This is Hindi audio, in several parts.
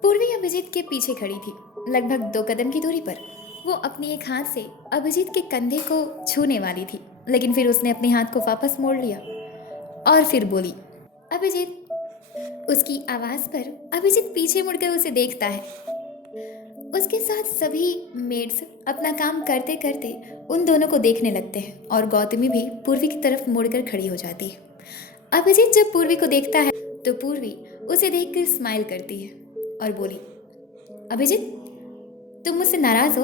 पूर्वी अभिजीत के पीछे खड़ी थी, लगभग 2 कदम की दूरी पर। वो अपनी एक हाथ से अभिजीत के कंधे को छूने वाली थी, लेकिन फिर उसने अपने हाथ को वापस मोड़ लिया और फिर बोली, अभिजीत। उसकी आवाज़ पर अभिजीत पीछे मुड़कर उसे देखता है। उसके साथ सभी मेड्स अपना काम करते करते उन दोनों को देखने लगते हैं और गौतमी भी पूर्वी की तरफ मुड़कर खड़ी हो जाती है। अभिजीत जब पूर्वी को देखता है तो पूर्वी उसे देखकर स्माइल करती है और बोली, अभिजीत, तुम मुझसे नाराज हो?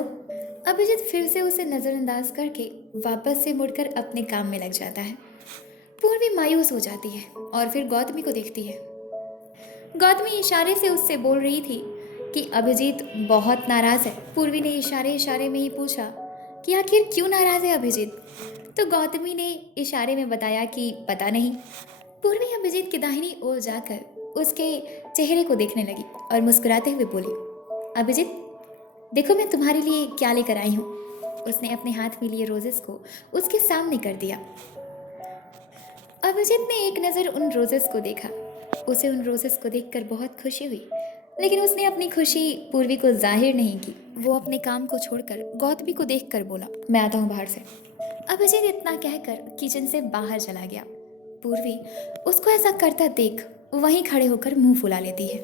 अभिजीत फिर से उसे नज़रअंदाज करके वापस से मुड़कर अपने काम में लग जाता है। पूर्वी मायूस हो जाती है और फिर गौतमी को देखती है। गौतमी इशारे से उससे बोल रही थी कि अभिजीत बहुत नाराज़ है। पूर्वी ने इशारे इशारे में ही पूछा कि आखिर क्यों नाराज़ है अभिजीत? तो गौतमी ने इशारे में बताया कि पता नहीं। पूर्वी अभिजीत की दाहिनी ओर जाकर उसके चेहरे को देखने लगी और मुस्कुराते हुए बोली, अभिजीत, देखो मैं तुम्हारे लिए क्या लेकर आई हूँ। उसने अपने हाथ में लिए रोजेस को उसके सामने कर दिया। अभिजीत ने एक नज़र उन रोजेस को देखा। उसे उन रोजेस को देखकर बहुत खुशी हुई, लेकिन उसने अपनी खुशी पूर्वी को जाहिर नहीं की। वो अपने काम को छोड़कर गौतमी को देखकर बोला, मैं आता हूँ बाहर से। अभिजीत इतना कहकर किचन से बाहर चला गया। पूर्वी उसको ऐसा करता देख वहीं खड़े होकर मुंह फुला लेती है।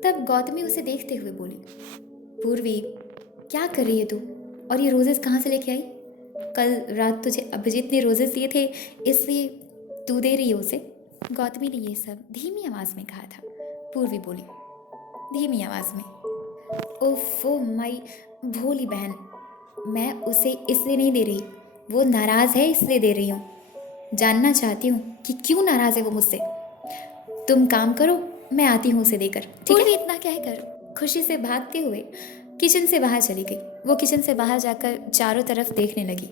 तब गौतमी उसे देखते हुए बोली, पूर्वी, क्या कर रही है तू? और ये रोजेस कहाँ से लेके आई? कल रात तुझे अभिजीत ने रोजेस दिए थे, इसलिए तू दे रही है उसे? गौतमी ने ये सब धीमी आवाज़ में कहा था। पूर्वी बोली धीमी आवाज़ में, ओफो माई भोली बहन, मैं उसे इसलिए नहीं दे रही, वो नाराज़ है इसलिए दे रही हूँ। जानना चाहती हूँ कि क्यों नाराज़ है वो मुझसे। तुम काम करो, मैं आती हूँ उसे देकर, ठीक है? इतना कहकर खुशी से भागते हुए किचन से बाहर चली गई। वो किचन से बाहर जाकर चारों तरफ देखने लगी।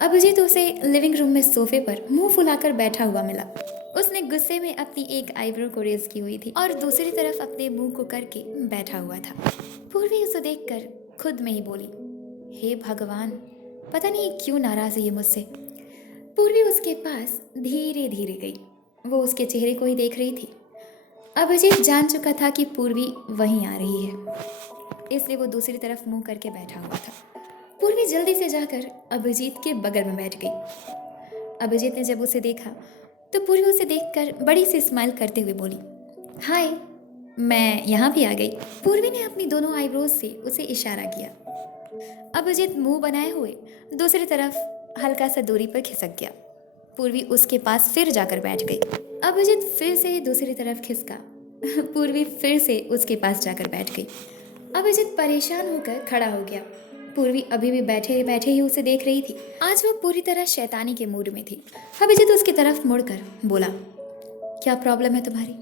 अभिजीत उसे लिविंग रूम में सोफे पर मुंह फुलाकर बैठा हुआ मिला। उसने गुस्से में अपनी एक आईब्रो को रेज की हुई थी और दूसरी तरफ अपने मुंह को करके बैठा हुआ था। पूर्वी उसे देखकर खुद में ही बोली, हे भगवान, पता नहीं क्यों नाराज है ये मुझसे। पूर्वी उसके पास धीरे धीरे गई। वो उसके चेहरे को ही देख रही थी। अभिजीत जान चुका था कि पूर्वी वहीं आ रही है, इसलिए वो दूसरी तरफ मुंह करके बैठा हुआ था। पूर्वी जल्दी से जाकर अभिजीत के बगल में बैठ गई। अभिजीत ने जब उसे देखा तो पूर्वी उसे देखकर बड़ी सी स्माइल करते हुए बोली, हाय, मैं यहाँ भी आ गई। पूर्वी ने अपनी दोनों आईब्रोज से उसे इशारा किया। अभिजीत मुंह बनाए हुए दूसरी तरफ हल्का सा दूरी पर खिसक गया। पूर्वी उसके पास फिर जाकर बैठ गई। अभिजीत फिर से दूसरी तरफ खिसका। पूर्वी फिर से उसके पास जाकर बैठ गई। अभिजीत परेशान होकर खड़ा हो गया। पूर्वी अभी भी बैठे बैठे ही उसे देख रही थी। आज वो पूरी तरह शैतानी के मूड में थी। अभिजीत उसकी तरफ मुड़कर बोला, क्या प्रॉब्लम है तुम्हारी?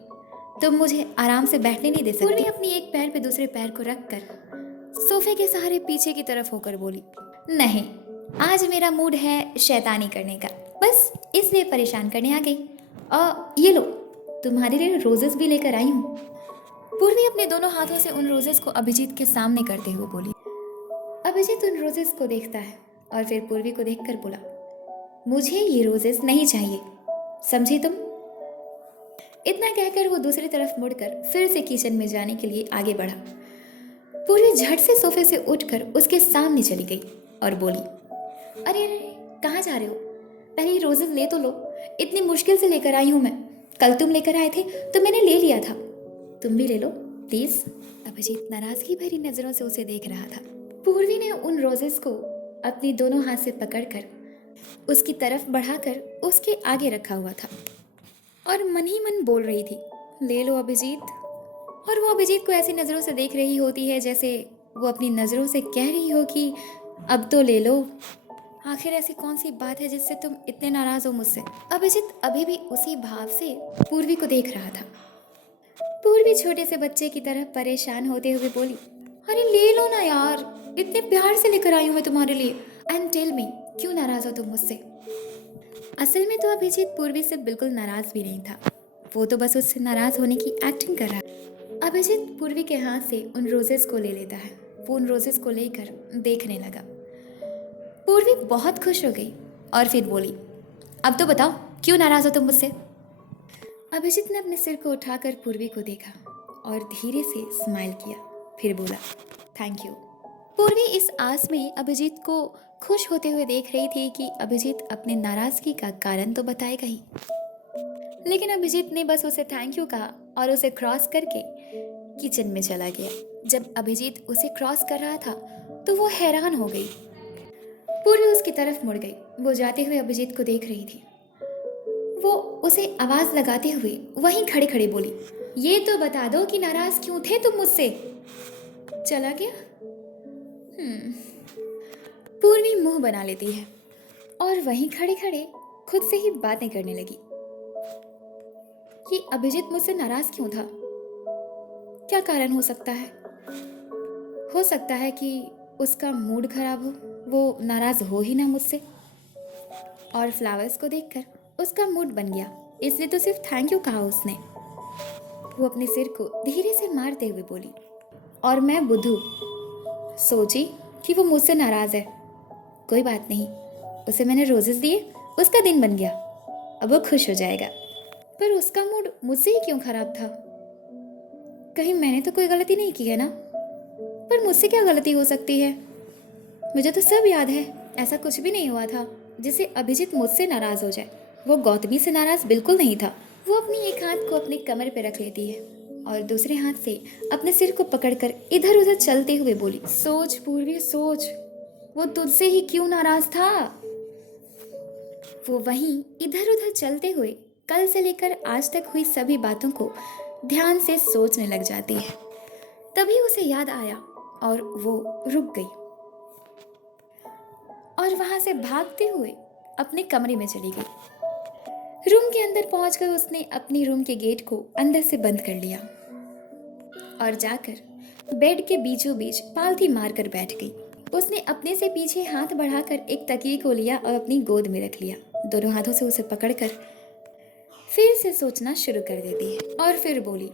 तुम मुझे आराम से बैठने नहीं दे सकती? पूर्वी अपनी एक पैर पे दूसरे पैर को रखकर सोफे के सहारे पीछे की तरफ होकर बोली, नहीं, आज मेरा मूड है शैतानी करने का, बस इसलिए परेशान करने आ गई। ये लो, तुम्हारे लिए रोजेस भी लेकर आई हूँ। पूर्वी अपने दोनों हाथों से उन रोजेस को अभिजीत के सामने करते हुए बोली। अभिजीत उन रोजेस को देखता है और फिर पूर्वी को देखकर बोला, मुझे ये रोजेस नहीं चाहिए, समझी तुम? इतना कहकर वो दूसरी तरफ मुड़कर फिर से किचन में जाने के लिए आगे बढ़ा। पूर्वी झट से सोफे से उठकर उसके सामने चली गई और बोली, अरे अरे, कहाँ जा रहे हो? पहले ये रोजेस ले तो लो, इतनी मुश्किल से लेकर आई हूँ मैं। कल तुम लेकर आए थे तो मैंने ले लिया था, तुम भी ले लो प्लीज। अभिजीत नाराजगी भरी नजरों से उसे देख रहा था। पूर्वी ने उन रोजेस को अपनी दोनों हाथ से पकड़कर उसकी तरफ बढ़ाकर उसके आगे रखा हुआ था और मन ही मन बोल रही थी, ले लो अभिजीत। और वो अभिजीत को ऐसी नज़रों से देख रही होती है जैसे वो अपनी नज़रों से कह रही हो कि अब तो ले लो। आखिर ऐसी कौन सी बात है जिससे तुम इतने नाराज हो मुझसे? अभिजीत अभी भी उसी भाव से पूर्वी को देख रहा था। पूर्वी छोटे से बच्चे की तरह परेशान होते हुए बोली, अरे ले लो ना यार, इतने प्यार से लेकर आई हूँ मैं तुम्हारे लिए, एंड टेल मी, क्यों नाराज हो तुम मुझसे? असल में तो अभिजीत पूर्वी से बिल्कुल नाराज भी नहीं था, वो तो बस उससे नाराज होने की एक्टिंग कर रहा। अभिजीत पूर्वी के हाथ से उन रोजेस को ले लेता है। वो उन रोजेस को लेकर देखने लगा। पूर्वी बहुत खुश हो गई और फिर बोली, अब तो बताओ क्यों नाराज हो तुम मुझसे? अभिजीत ने अपने सिर को उठाकर पूर्वी को देखा और धीरे से स्माइल किया, फिर बोला थैंक यू। पूर्वी इस आस में अभिजीत को खुश होते हुए देख रही थी कि अभिजीत अपने नाराजगी का कारण तो बताएगा ही। लेकिन अभिजीत ने बस उसे थैंक यू कहा और उसे क्रॉस करके किचन में चला गया। जब अभिजीत उसे क्रॉस कर रहा था तो वो हैरान हो गई। पूर्वी उसकी तरफ मुड़ गई। वो जाते हुए अभिजीत को देख रही थी। वो उसे आवाज लगाते हुए वहीं खड़े खड़े बोली, ये तो बता दो कि नाराज क्यों थे तुम मुझसे? चला गया? पूर्वी मुंह बना लेती है और वहीं खड़े खड़े खुद से ही बातें करने लगी कि अभिजीत मुझसे नाराज क्यों था? क्या कारण हो सकता है? हो सकता है कि उसका मूड खराब हो, वो नाराज हो ही ना मुझसे। और फ्लावर्स को देखकर उसका मूड बन गया, इसलिए तो सिर्फ थैंक यू कहा उसने। वो अपने सिर को धीरे से मारते हुए बोली, और मैं बुद्धू सोची कि वो मुझसे नाराज है। कोई बात नहीं, उसे मैंने रोजेस दिए, उसका दिन बन गया, अब वो खुश हो जाएगा। पर उसका मूड मुझसे ही क्यों खराब था? कहीं मैंने तो कोई गलती नहीं की है ना? पर मुझसे क्या गलती हो सकती है? मुझे तो सब याद है, ऐसा कुछ भी नहीं हुआ था जिससे अभिजीत मुझसे नाराज हो जाए। वो गौतमी से नाराज बिल्कुल नहीं था। वो अपनी एक हाथ को अपने कमर पे रख लेती है और दूसरे हाथ से अपने सिर को पकड़कर इधर उधर चलते हुए बोली, सोच पूर्वी सोच, वो तुझसे ही क्यों नाराज था? वो वहीं इधर उधर चलते हुए कल से लेकर आज तक हुई सभी बातों को ध्यान से सोचने लग जाती है। तभी उसे याद आया और वो रुक गई और वहां से भागते हुए अपने कमरे में चली गई। रूम के अंदर पहुंचकर उसने अपनी रूम के गेट को अंदर से बंद कर लिया और जाकर बेड के बीचों बीच पालथी मारकर बैठ गई। उसने अपने से पीछे हाथ बढ़ाकर एक तकिए को लिया और अपनी गोद में रख लिया। दोनों हाथों से उसे पकड़कर फिर से सोचना शुरू कर देती है और फिर बोली,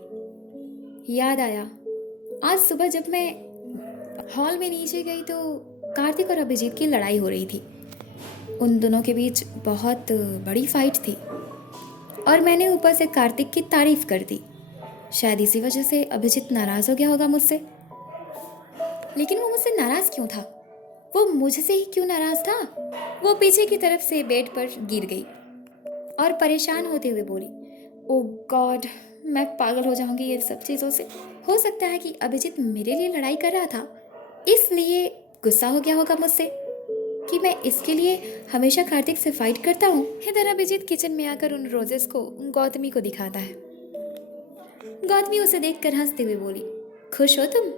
याद आया आज सुबह जब मैं हॉल में नीचे गई तो कार्तिक और अभिजीत की लड़ाई हो रही थी। उन दोनों के बीच बहुत बड़ी फाइट थी और मैंने ऊपर से कार्तिक की तारीफ कर दी। शायद इसी वजह से अभिजीत नाराज हो गया होगा मुझसे। लेकिन वो मुझसे नाराज क्यों था? वो मुझसे ही क्यों नाराज था? वो पीछे की तरफ से बेड पर गिर गई और परेशान होते हुए बोली, ओ गॉड, मैं पागल हो जाऊंगी ये सब चीज़ों से। हो सकता है कि अभिजीत मेरे लिए लड़ाई कर रहा था, इसलिए गुस्सा हो गया होगा मुझसे कि मैं इसके लिए हमेशा कार्तिक से फाइट करता हूँ। इधर अभिजीत किचन में आकर उन रोजेस को गौतमी को दिखाता है। गौतमी उसे देखकर हंसते हुए बोली, खुश हो तुम?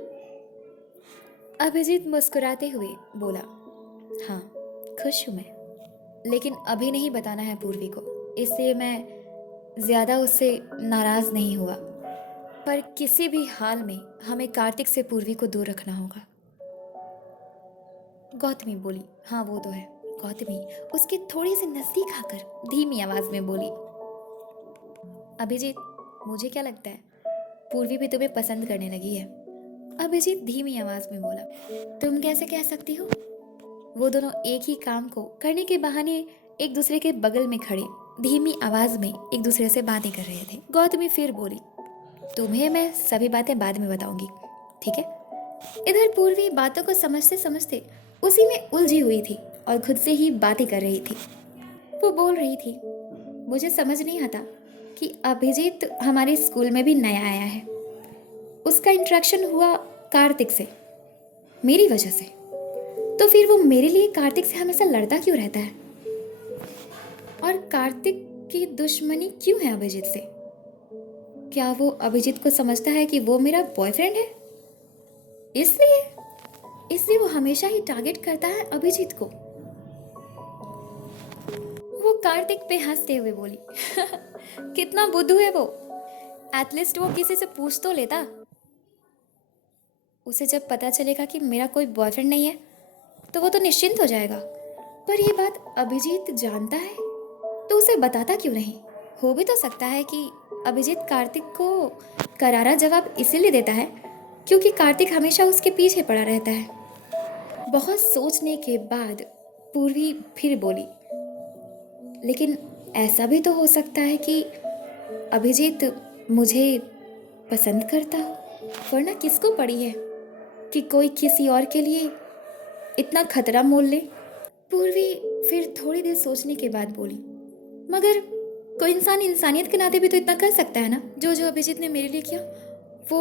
अभिजीत मुस्कुराते हुए बोला, हाँ खुश हूँ मैं, लेकिन अभी नहीं बताना है पूर्वी को, इसलिए मैं ज़्यादा उससे नाराज़ नहीं हुआ। पर किसी भी हाल में हमें कार्तिक से पूर्वी को दूर रखना होगा। गौतमी बोली, हाँ वो तो है। गौतमी उसके थोड़े से नज़दीक आकर धीमी आवाज़ में बोली, अभिजीत मुझे क्या लगता है पूर्वी भी तुम्हें पसंद करने लगी है। अभिजीत धीमी आवाज़ में बोला, तुम कैसे कह सकती हो? वो दोनों एक ही काम को करने के बहाने एक दूसरे के बगल में खड़े धीमी आवाज में एक दूसरे से बातें कर रहे थे। गौतमी फिर बोली, तुम्हें मैं सभी बातें बाद में बताऊंगी, ठीक है? इधर पूर्वी बातों को समझते समझते उसी में उलझी हुई थी और खुद से ही बातें कर रही थी। वो बोल रही थी, मुझे समझ नहीं आता कि अभिजीत हमारे स्कूल में भी नया आया है। उसका इंट्रैक्शन हुआ कार्तिक से, मेरी वजह से। तो फिर वो मेरे लिए कार्तिक से हमेशा लड़ता क्यों रहता है? और कार्तिक की दुश्मनी क्यों है अभिजीत से? क्या वो अभिजीत को समझता है कि वो मेरा बॉयफ्रेंड है? इसलिए इसलिए वो हमेशा ही टारगेट करता है अभिजीत को। वो कार्तिक पे हंसते हुए बोली, कितना बुद्धू है वो। एटलीस्ट वो किसी से पूछ तो लेता। उसे जब पता चलेगा कि मेरा कोई बॉयफ्रेंड नहीं है तो वो तो निश्चिंत हो जाएगा। पर ये बात अभिजीत जानता है तो उसे बताता क्यों नहीं? हो भी तो सकता है कि अभिजीत कार्तिक को करारा जवाब इसीलिए देता है क्योंकि कार्तिक हमेशा उसके पीछे पड़ा रहता है। बहुत सोचने के बाद पूर्वी फिर बोली, लेकिन ऐसा भी तो हो सकता है कि अभिजीत मुझे पसंद करता हो, वरना किसको पड़ी है कि कोई किसी और के लिए इतना खतरा मोल ले। पूर्वी फिर थोड़ी देर सोचने के बाद बोली, मगर कोई इंसान इंसानियत के नाते भी तो इतना कर सकता है ना। जो जो अभिजीत ने मेरे लिए किया वो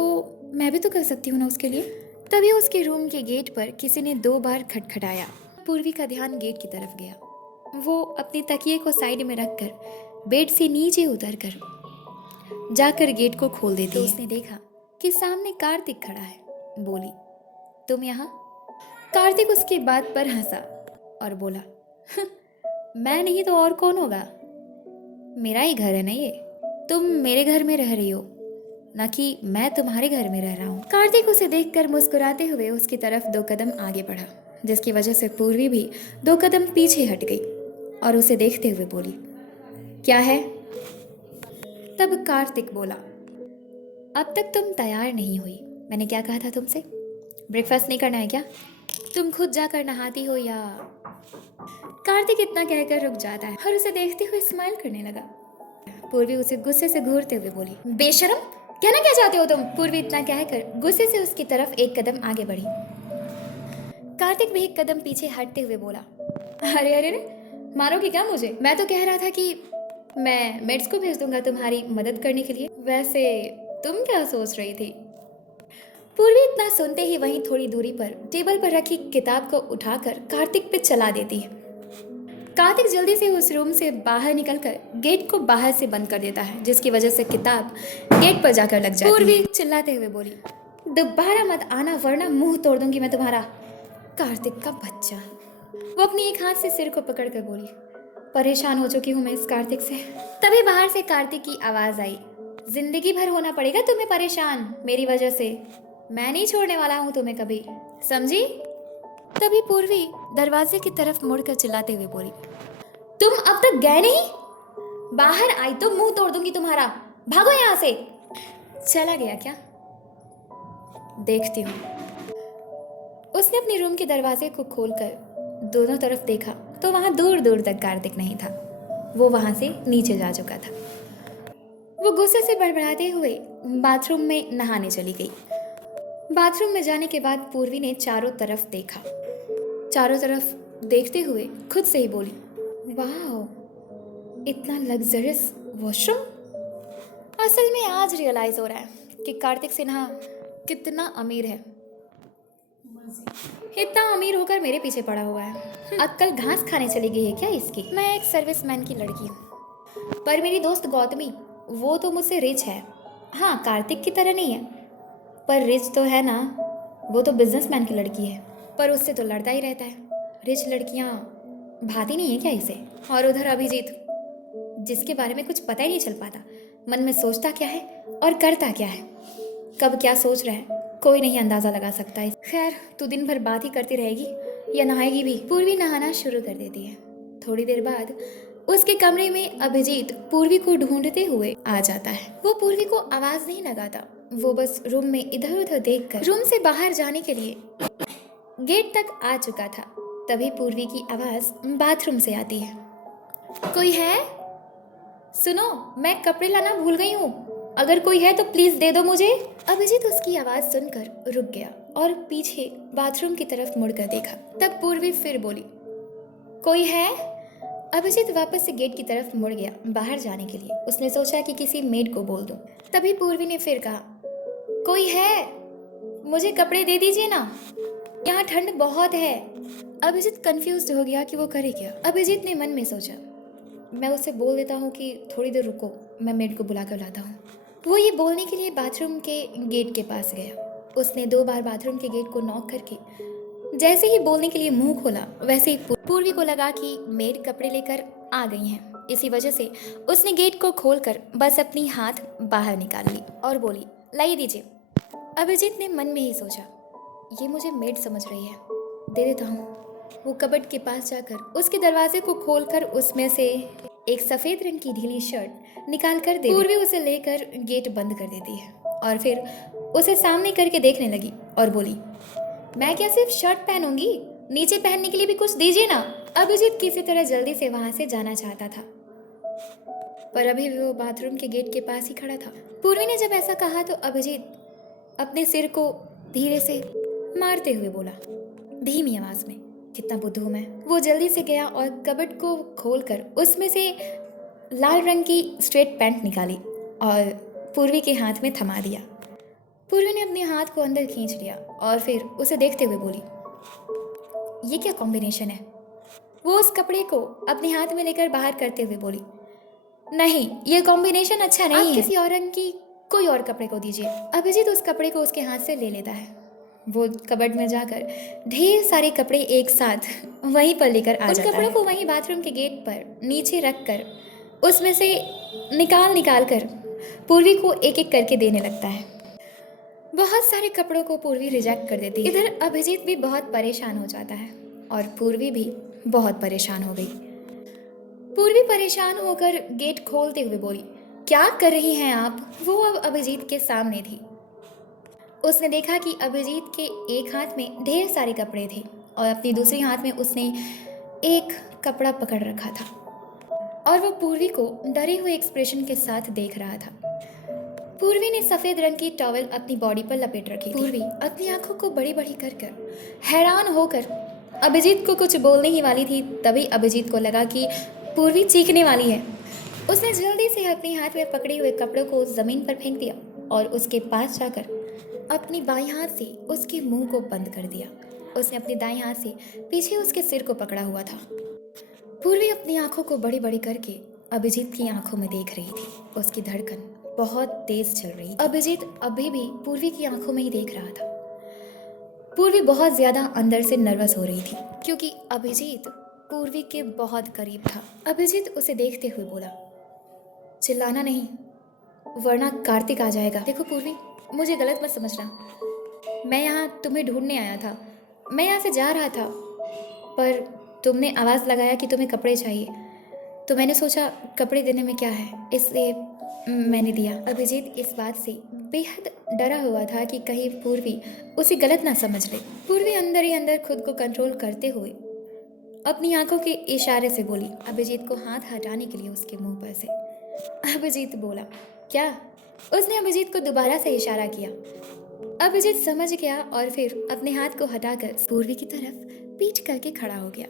मैं भी तो कर सकती हूँ ना उसके लिए। तभी उसके रूम के गेट पर किसी ने 2 बार खटखटाया। पूर्वी का ध्यान गेट की तरफ गया। वो अपनी तकिए को साइड में रखकर बेड से नीचे उतरकर जाकर गेट को खोल देती है। उसने देखा कि सामने कार्तिक खड़ा है। बोली, तुम यहाँ? कार्तिक उसकी बात पर हंसा और बोला, मैं नहीं तो और कौन होगा? मेरा ही घर है ना ये। तुम मेरे घर में रह रही हो, न कि मैं तुम्हारे घर में रह रहा हूँ। कार्तिक उसे देखकर मुस्कुराते हुए उसकी तरफ 2 कदम आगे बढ़ा, जिसकी वजह से पूर्वी भी 2 कदम पीछे हट गई और उसे देखते हुए बोली, क्या है? तब कार्तिक बोला, अब तक तुम तैयार नहीं हुई। मैंने क्या कहा था तुमसे? ब्रेकफास्ट नहीं करना है क्या? तुम खुद जाकर नहाती हो या? कार्तिक इतना कहकर रुक जाता है और उसे देखते हुए स्माइल करने लगा। पूर्वी उसे गुस्से से घूरते हुए बोली, बेशरम, कहना क्या चाहते हो तुम? पूर्वी इतना कहकर गुस्से से उसकी तरफ 1 कदम आगे बढ़ी। कार्तिक भी 1 कदम पीछे हटते हुए बोला, अरे अरे अरे, मारोगे क्या मुझे? मैं तो कह रहा था कि मैं मेड्स को भेज दूंगा तुम्हारी मदद करने के लिए। वैसे तुम क्या सोच रही थी? पूर्वी इतना सुनते ही वहीं थोड़ी दूरी पर टेबल पर रखी किताब को उठाकर कार्तिक पे चला देती है। कार्तिक जल्दी से उस रूम से बाहर निकलकर गेट को बाहर से बंद कर देता है, जिसकी वजह से किताब गेट पर जाकर लग जाती है। पूर्वी चिल्लाते हुए बोली, दोबारा मत आना वरना मुंह तोड़ दूंगी मैं तुम्हारा। कार्तिक का बच्चा। वो अपनी एक हाथ से सिर को पकड़कर बोली, परेशान हो चुकी हूँ मैं इस कार्तिक से। तभी बाहर से कार्तिक की आवाज आई, जिंदगी भर होना पड़ेगा तुम्हें परेशान मेरी वजह से। मैं नहीं छोड़ने वाला हूँ तुम्हें कभी, समझी? तभी पूर्वी दरवाजे की तरफ मुड़कर चिल्लाते हुए बोली, तुम अब तक गए नहीं? बाहर आई तो मुंह तोड़ दूंगी तुम्हारा, भागो यहाँ से। चला गया क्या? देखती हूँ। उसने अपने रूम के दरवाजे को खोलकर दोनों तरफ देखा तो वहां दूर दूर तक कार्तिक नहीं था। वो वहां से नीचे जा चुका था। वो गुस्से से बड़बड़ाते हुए बाथरूम में नहाने चली गई। बाथरूम में जाने के बाद पूर्वी ने चारों तरफ देखा। चारों तरफ देखते हुए खुद से ही बोली, वाह, इतना लग्जरियस वॉशरूम। असल में आज रियलाइज हो रहा है कि कार्तिक सिन्हा कितना अमीर है। इतना अमीर होकर मेरे पीछे पड़ा हुआ है। अक्कल घास खाने चली गई है क्या इसकी? मैं एक सर्विसमैन की लड़की हूँ, पर मेरी दोस्त गौतमी वो तो मुझसे रिच है। हाँ, कार्तिक की तरह नहीं है, पर रिच तो है ना। वो तो बिजनेसमैन की लड़की है, पर उससे तो लड़ता ही रहता है। रिच लड़कियाँ भाती नहीं है क्या इसे? और उधर अभिजीत, जिसके बारे में कुछ पता ही नहीं चल पाता, मन में सोचता क्या है और करता क्या है। कब क्या सोच रहा है कोई नहीं अंदाजा लगा सकता है। खैर, तू दिन भर बात ही करती रहेगी या नहाएगी भी? पूर्वी नहाना शुरू कर देती है। थोड़ी देर बाद उसके कमरे में अभिजीत पूर्वी को ढूंढते हुए आ जाता है। वो पूर्वी को आवाज नहीं लगाता, वो बस रूम में इधर उधर देखकर रूम से बाहर जाने के लिए गेट तक आ चुका था। तभी पूर्वी की आवाज बाथरूम से आती है, कोई है? सुनो, मैं कपड़े लाना भूल गई हूँ, अगर कोई है तो प्लीज दे दो मुझे। अभिजीत उसकी आवाज सुनकर रुक गया और पीछे बाथरूम की तरफ मुड़कर देखा। तब पूर्वी फिर बोली, कोई है? अभिजीत वापस से गेट की तरफ मुड़ गया बाहर जाने के लिए। उसने सोचा कि किसी मेड को बोल दूं। तभी पूर्वी ने फिर कहा, कोई है? मुझे कपड़े दे दीजिए ना, यहाँ ठंड बहुत है। अभिजीत कंफ्यूज हो गया कि वो करे क्या। अभिजीत ने मन में सोचा, मैं उसे बोल देता हूँ कि थोड़ी देर रुको, मैं मेड को बुला कर लाता हूँ। वो ये बोलने के लिए बाथरूम के गेट के पास गया। उसने 2 बार बाथरूम के गेट को नॉक करके जैसे ही बोलने के लिए मुंह खोला, वैसे ही पूर्वी को लगा कि मेड कपड़े लेकर आ गई हैं। इसी वजह से उसने गेट को खोलकर बस अपनी हाथ बाहर निकाल ली और बोली, लाइए दीजिए। अभिजीत ने मन में ही सोचा, ये मुझे मेड समझ रही है, दे देता हूँ। वो कबर्ड के पास जाकर उसके दरवाजे को खोलकर उसमें से एक सफेद रंग की ढीली शर्ट निकाल कर दे। पूर्वी उसे लेकर गेट बंद कर देती है और फिर उसे सामने करके देखने लगी और बोली, मैं क्या सिर्फ शर्ट पहनूंगी, नीचे पहनने के लिए भी कुछ दीजिए ना। अभिजीत किसी तरह जल्दी से वहां से जाना चाहता था, पर अभी भी वो बाथरूम के गेट के पास ही खड़ा था। पूर्वी ने जब ऐसा कहा तो अभिजीत अपने सिर को धीरे से मारते हुए बोला, धीमी आवाज में, कितना बुद्धू हूं मैं। वो जल्दी से गया और कबर्ड को खोलकर उसमें से लाल रंग की स्ट्रेट पैंट निकाली और पूर्वी के हाथ में थमा दिया। पूर्वी ने अपने हाथ को अंदर खींच लिया और फिर उसे देखते हुए बोली, ये क्या कॉम्बिनेशन है। वो उस कपड़े को अपने हाथ में लेकर बाहर करते हुए बोली, नहीं, ये कॉम्बिनेशन अच्छा नहीं है। किसी और रंग की कोई और कपड़े को दीजिए। अभिजीत उस कपड़े को उसके हाथ से ले लेता है। वो कबर्ड में जाकर ढेर सारे कपड़े एक साथ वहीं पर लेकर आ जाता है। उन कपड़ों को वहीं बाथरूम के गेट पर नीचे रख कर उसमें से निकाल कर पूर्वी को एक एक करके देने लगता है। बहुत सारे कपड़ों को पूर्वी रिजेक्ट कर देती है। इधर अभिजीत भी बहुत परेशान हो जाता है और पूर्वी भी बहुत परेशान हो गई। पूर्वी परेशान होकर गेट खोलते हुए बोली, क्या कर रही हैं आप। वो अब अभिजीत के सामने थी। उसने देखा कि अभिजीत के एक हाथ में ढेर सारे कपड़े थे और अपनी दूसरी हाथ में उसने एक कपड़ा पकड़ रखा था और वो पूर्वी को डरे हुए एक्सप्रेशन के साथ देख रहा था। पूर्वी ने सफेद रंग की टॉवेल अपनी बॉडी पर लपेट रखी थी। पूर्वी अपनी आंखों को बड़ी बड़ी कर हैरान होकर अभिजीत को कुछ बोलने ही वाली थी, तभी अभिजीत को लगा कि पूर्वी चीखने वाली है। उसने जल्दी से अपने हाथ में पकड़े हुए कपड़ों को जमीन पर फेंक दिया और उसके पास जाकर अपनी बाईं हाथ से उसके मुंह को बंद कर दिया। उसने अपनी दाईं हाथ से पीछे उसके सिर को पकड़ा हुआ था। पूर्वी अपनी आंखों को बड़ी बड़ी करके अभिजीत की आंखों में देख रही थी। उसकी धड़कन बहुत तेज चल रही। अभिजीत अभी भी पूर्वी की आंखों में ही देख रहा था। पूर्वी बहुत ज्यादा अंदर से नर्वस हो रही थी क्योंकि अभिजीत पूर्वी के बहुत करीब था। अभिजीत उसे देखते हुए बोला, चिल्लाना नहीं वरना कार्तिक आ जाएगा। देखो पूर्वी, मुझे गलत मत समझना, मैं यहाँ तुम्हें ढूंढने आया था। मैं यहाँ से जा रहा था पर तुमने आवाज़ लगाया कि तुम्हें कपड़े चाहिए, तो मैंने सोचा कपड़े देने में क्या है, इसलिए मैंने दिया। अभिजीत इस बात से बेहद डरा हुआ था कि कहीं पूर्वी उसे गलत ना समझ ले। पूर्वी अंदर ही अंदर खुद को कंट्रोल करते हुए अपनी आंखों के इशारे से बोली, अभिजीत को हाथ हटाने के लिए उसके मुंह पर से। अभिजीत बोला, क्या। उसने अभिजीत को दोबारा से इशारा किया। अभिजीत समझ गया और फिर अपने हाथ को हटाकर पूर्वी की तरफ पीठ करके खड़ा हो गया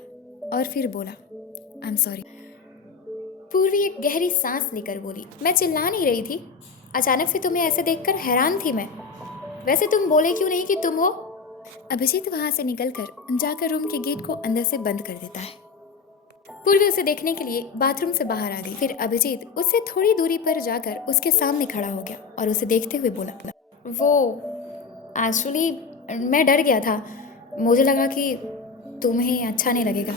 और फिर बोला, आई एम सॉरी। पूर्वी एक गहरी सांस लेकर बोली, मैं चिल्ला नहीं रही थी, अचानक से तुम्हें ऐसे देखकर हैरान थी मैं। वैसे तुम बोले क्यों नहीं कि तुम हो। अभिजीत वहां से निकलकर जाकर रूम के गेट को अंदर से बंद कर देता है। पूर्वी उसे देखने के लिए बाथरूम से बाहर आ गई। फिर अभिजीत उससे थोड़ी दूरी पर जाकर उसके सामने खड़ा हो गया और उसे देखते हुए बोला, वो एक्चुअली मैं डर गया था, मुझे लगा कि तुम्हें अच्छा नहीं लगेगा।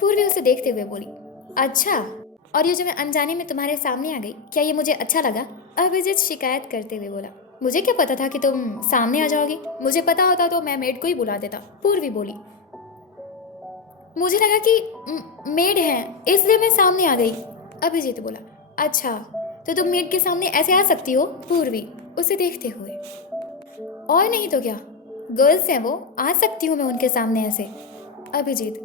पूर्वी उसे देखते हुए बोली, अच्छा, और ये जो मैं अनजाने में तुम्हारे सामने आ गई, क्या ये मुझे अच्छा लगा। अभिजीत शिकायत करते हुए बोला, मुझे क्या पता था कि तुम सामने आ जाओगी, मुझे पता होता तो मैं मेड को ही बुला देता। पूर्वी बोली, मुझे लगा कि मेड है इसलिए मैं सामने आ गई। अभिजीत बोला, अच्छा, तो तुम मेड के सामने ऐसे आ सकती हो। पूर्वी उसे देखते हुए, और नहीं तो क्या, गर्ल्स हैं वो, आ सकती हूँ मैं उनके सामने ऐसे। अभिजीत,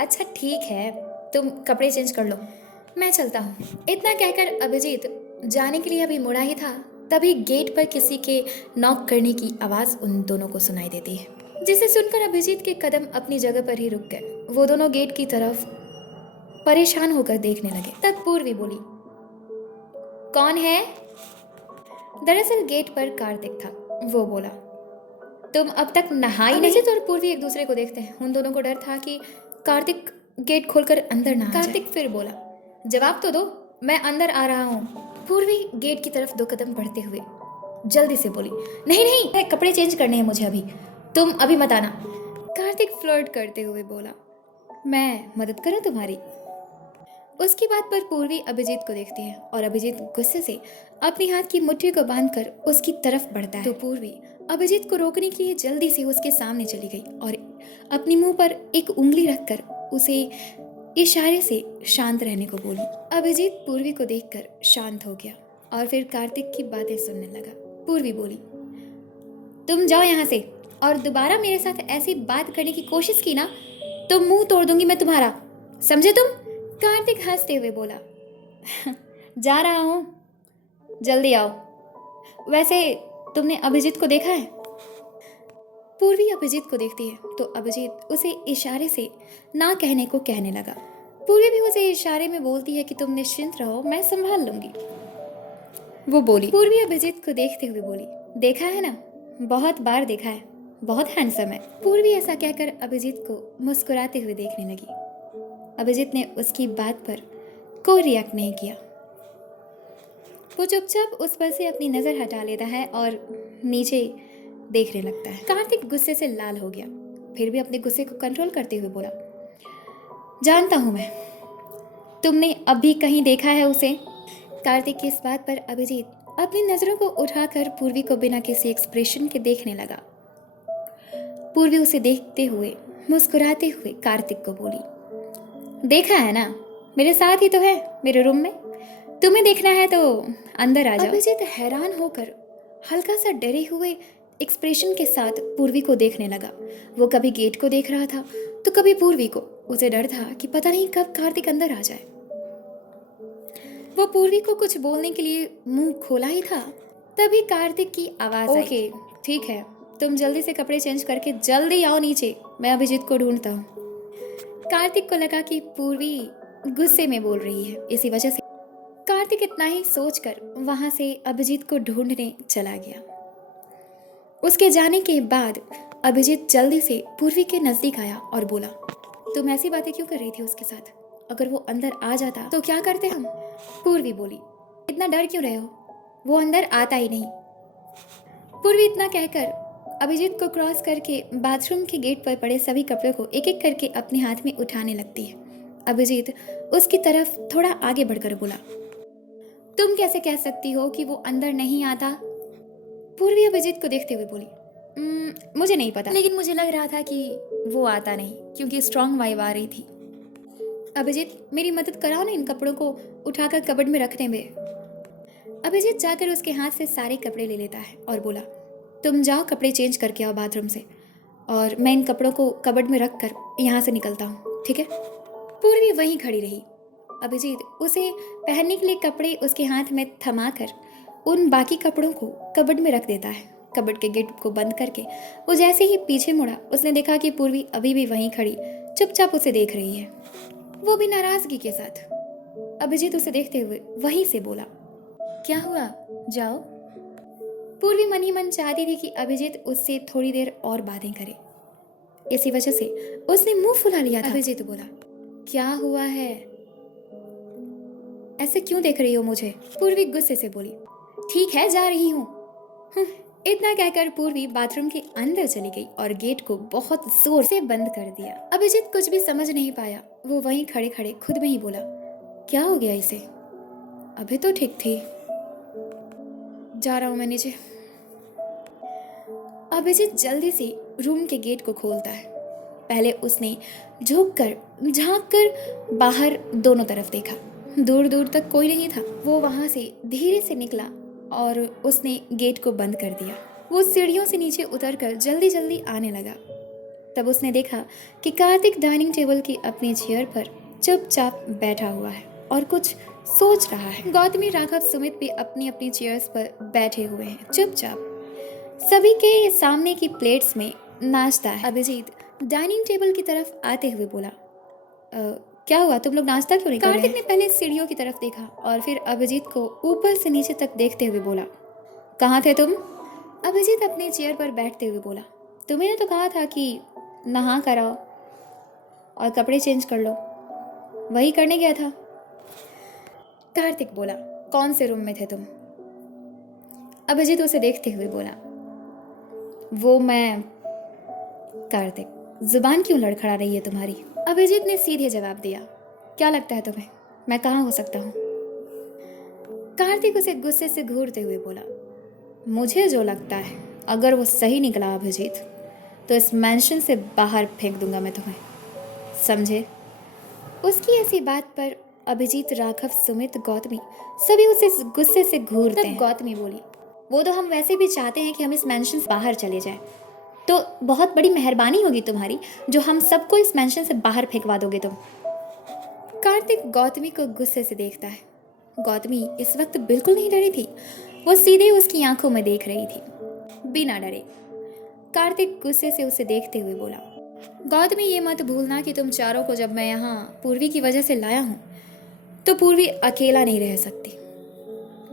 अच्छा ठीक है, तुम कपड़े चेंज कर लो, मैं चलता हूँ। इतना कहकर अभिजीत जाने के लिए अभी मुड़ा ही था, तभी गेट पर किसी के नॉक करने की आवाज़ उन दोनों को सुनाई देती है, जिसे सुनकर अभिजीत के कदम अपनी जगह पर ही रुक गए। वो दोनों गेट की तरफ परेशान होकर देखने लगे। तब पूर्वी बोली, कौन है। दरअसल गेट पर कार्तिक था। वो बोला, तुम अब तक नहाई नहीं। अभिजीत और पूर्वी एक दूसरे को देखते हैं। उन दोनों को डर था कि कार्तिक गेट खोलकर अंदर ना आ जाए। कार्तिक फिर बोला, जवाब तो दो, मैं अंदर आ रहा हूँ। पूर्वी गेट की तरफ 2 कदम बढ़ते हुए जल्दी से बोली, नहीं नहीं, कपड़े चेंज करने हैं मुझे अभी, तुम अभी मत आना। कार्तिक फ्लर्ट करते हुए बोला, मैं मदद करूँ तुम्हारी। उसकी बात पर पूर्वी अभिजीत को देखती है और अभिजीत गुस्से से अपनी हाथ की मुट्ठी को बांधकर उसकी तरफ बढ़ता है। तो पूर्वी अभिजीत को रोकने के लिए जल्दी से उसके सामने चली गई और अपनी मुंह पर एक उंगली रखकर उसे इशारे से शांत रहने को बोली। अभिजीत पूर्वी को देखकर शांत हो गया और फिर कार्तिक की बातें सुनने लगा। पूर्वी बोली, तुम जाओ यहाँ से, और दोबारा मेरे साथ ऐसी बात करने की कोशिश की ना तो मुंह तोड़ दूंगी मैं तुम्हारा, समझे तुम। कार्तिक हंसते हुए बोला, जा रहा हूँ, जल्दी आओ। वैसे तुमने अभिजीत को देखा है? पूर्वी अभिजीत को देखती है तो अभिजीत उसे इशारे से ना कहने को कहने लगा। पूर्वी भी उसे इशारे में बोलती है कि तुम निश्चिंत रहो, मैं संभाल लूंगी। वो बोली। पूर्वी अभिजीत को देखते हुए बोली, देखा है ना, बहुत बार देखा है, बहुत हैंडसम है। पूर्वी ऐसा कहकर अभिजीत को मुस्कुराते हुए देखने लगी। अभिजीत ने उसकी बात पर कोई रिएक्ट नहीं किया। वो चुपचाप उस पर से अपनी नजर हटा लेता है और नीचे देखने लगता है। कार्तिक गुस्से से लाल हो गया, फिर भी अपने गुस्से को कंट्रोल करते हुए बोला, जानता हूं मैं, तुमने अभी कहीं देखा है उसे? कार्तिक की इस बात पर अभिजीत अपनी नजरों को उठाकर पूर्वी को बिना किसी एक्सप्रेशन के देखने लगा। पूर्वी उसे देखते हुए मुस्कुराते हुए कार्तिक को बोली, देखा है ना, मेरे साथ ही तो है, मेरे रूम में। तुम्हें देखना है तो अंदर आ जाओ। अभिजीत हैरान होकर हल्का सा डरे हुए एक्सप्रेशन के साथ पूर्वी को देखने लगा। वो कभी गेट को देख रहा था तो कभी पूर्वी को। उसे डर था कि पता नहीं कब कार्तिक अंदर आ जाए। वो पूर्वी को कुछ बोलने के लिए मुंह खोला ही था, तभी कार्तिक की आवाज आई। ओके, ठीक है, तुम जल्दी से कपड़े चेंज करके जल्दी आओ नीचे, मैं अभिजीत को ढूंढता हूँ। कार्तिक को लगा कि पूर्वी गुस्से में बोल रही है, इसी वजह से कार्तिक इतना ही सोचकर वहां से अभिजीत को ढूंढने चला गया। उसके जाने के बाद अभिजीत जल्दी से पूर्वी के नजदीक आया और बोला, तुम ऐसी बातें क्यों कर रही थी उसके साथ? अगर वो अंदर आ जाता तो क्या करते हम? पूर्वी बोली, इतना डर क्यों रहे हो, वो अंदर आता ही नहीं। पूर्वी इतना कहकर अभिजीत को क्रॉस करके बाथरूम के गेट पर पड़े सभी कपड़ों को एक एक करके अपने हाथ में उठाने लगती है। अभिजीत उसकी तरफ थोड़ा आगे बढ़कर बोला, तुम कैसे कह सकती हो कि वो अंदर नहीं आता? पूर्वी अभिजीत को देखते हुए बोली, मुझे नहीं पता, लेकिन मुझे लग रहा था कि वो आता नहीं क्योंकि स्ट्रांग वाइब आ रही थी। अभिजीत, मेरी मदद कराओ ना इन कपड़ों को उठाकर कबर्ड में रखने में। अभिजीत जाकर उसके हाथ से सारे कपड़े ले लेता है और बोला, तुम जाओ कपड़े चेंज करके आओ बाथरूम से, और मैं इन कपड़ों को कबर्ड में रख कर यहाँ से निकलता हूँ, ठीक है? पूर्वी वहीं खड़ी रही। अभिजीत उसे पहनने के लिए कपड़े उसके हाथ में थमा कर उन बाकी कपड़ों को कबर्ड में रख देता है। कबर्ड के गेट को बंद करके वो जैसे ही पीछे मुड़ा, उसने देखा कि पूर्वी अभी भी वहीं खड़ी चुपचाप उसे देख रही है, वो भी नाराजगी के साथ। अभिजीत उसे देखते हुए वहीं से बोला, क्या हुआ, जाओ। पूर्वी मन ही मन चाहती थी कि अभिजीत उससे थोड़ी देर और बातें करे, इसी वजह से उसने मुंह फुला लिया था। अभिजीत बोला, क्या हुआ है, ऐसे क्यों देख रही हो मुझे? पूर्वी गुस्से से बोली, ठीक है, जा रही हूँ। इतना कहकर पूर्वी बाथरूम के अंदर चली गई और गेट को बहुत जोर से बंद कर दिया। अभिजीत कुछ भी समझ नहीं पाया, वो वहीं खड़े खड़े खुद में ही बोला, क्या हो गया इसे, अभी तो ठीक थी। जा रहा हूं मैं नीचे। अभिजीत जल्दी से रूम के गेट को खोलता है। पहले उसने झांक कर बाहर दोनों तरफ देखा, दूर दूर तक कोई नहीं था। वो वहां से धीरे से निकला और उसने गेट को बंद कर दिया। वो सीढ़ियों से नीचे उतरकर जल्दी जल्दी आने लगा। तब उसने देखा कि कार्तिक डाइनिंग टेबल की अपनी चेयर पर चुपचाप बैठा हुआ है और कुछ सोच रहा है। गौतमी, राघव, सुमित भी अपनी अपनी चेयर्स पर बैठे हुए हैं चुपचाप। सभी के सामने की प्लेट्स में नाश्ता है। अभिजीत डाइनिंग टेबल की तरफ आते हुए बोला, क्या हुआ, तुम लोग नाश्ता क्यों नहीं कर रहे? कार्तिक ने पहले सीढ़ियों की तरफ देखा और फिर अभिजीत को ऊपर से नीचे तक देखते हुए बोला, कहाँ थे तुम? अभिजीत अपने चेयर पर बैठते हुए बोला, तुम्हें तो कहा था कि नहा कर आओ और कपड़े चेंज कर लो, वही करने गया था। कार्तिक बोला, कौन से रूम में थे तुम? अभिजीत उसे देखते हुए बोला, वो मैं। कार्तिक, जुबान क्यों लड़खड़ा रही है तुम्हारी? अभिजीत ने सीधे जवाब दिया, क्या लगता है तुम्हें, मैं कहाँ हो सकता हूँ? कार्तिक उसे गुस्से से घूरते हुए बोला, मुझे जो लगता है अगर वो सही निकला अभिजीत, तो इस मैंशन से बाहर फेंक दूंगा मैं तुम्हें, समझे? उसकी ऐसी बात पर अभिजीत, राघव, सुमित, गौतमी सभी उसे गुस्से से घूरते हैं। गौतमी बोली, वो तो हम वैसे भी चाहते हैं कि हम इस मैंशन से बाहर चले जाएं, तो बहुत बड़ी मेहरबानी होगी तुम्हारी जो हम सबको इस मैंशन से बाहर फेंकवा दोगे तुम। कार्तिक गौतमी को गुस्से से देखता है। गौतमी इस वक्त बिल्कुल नहीं डरी थी। वो सीधे उसकी आंखों में देख रही थी, बिना डरे। कार्तिक गुस्से से उसे देखते हुए बोला, गौतमी ये मत भूलना कि तुम चारों को जब मैं यहाँ पूर्वी की वजह से लाया हूँ तो पूर्वी अकेला नहीं रह सकती।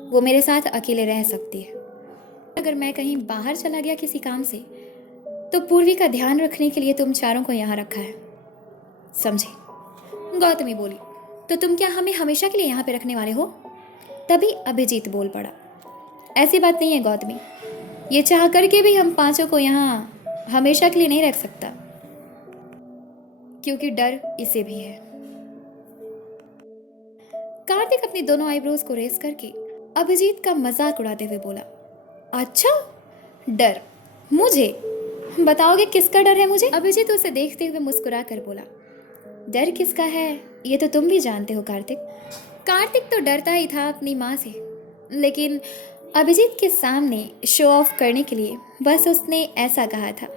वो मेरे साथ अकेले रह सकती है। अगर मैं कहीं बाहर चला गया किसी काम से तो पूर्वी का ध्यान रखने के लिए तुम चारों को यहाँ रखा है, समझे? गौतमी बोली, तो तुम क्या हमें हमेशा के लिए यहाँ पे रखने वाले हो? तभी अभिजीत बोल पड़ा, ऐसी बात नहीं है गौतमी, ये चाह करके भी हम पांचों को यहाँ हमेशा के लिए नहीं रख सकता, क्योंकि डर इसे भी है। कार्तिक अपनी दोनों आईब्रोज को रेस करके अभिजीत का मजाक उड़ाते हुए बोला, अच्छा डर? मुझे बताओगे किसका डर है मुझे? अभिजीत उसे देखते हुए मुस्कुरा कर बोला, डर किसका है ये तो तुम भी जानते हो कार्तिक। कार्तिक तो डरता ही था अपनी माँ से, लेकिन अभिजीत के सामने शो ऑफ करने के लिए बस उसने ऐसा कहा था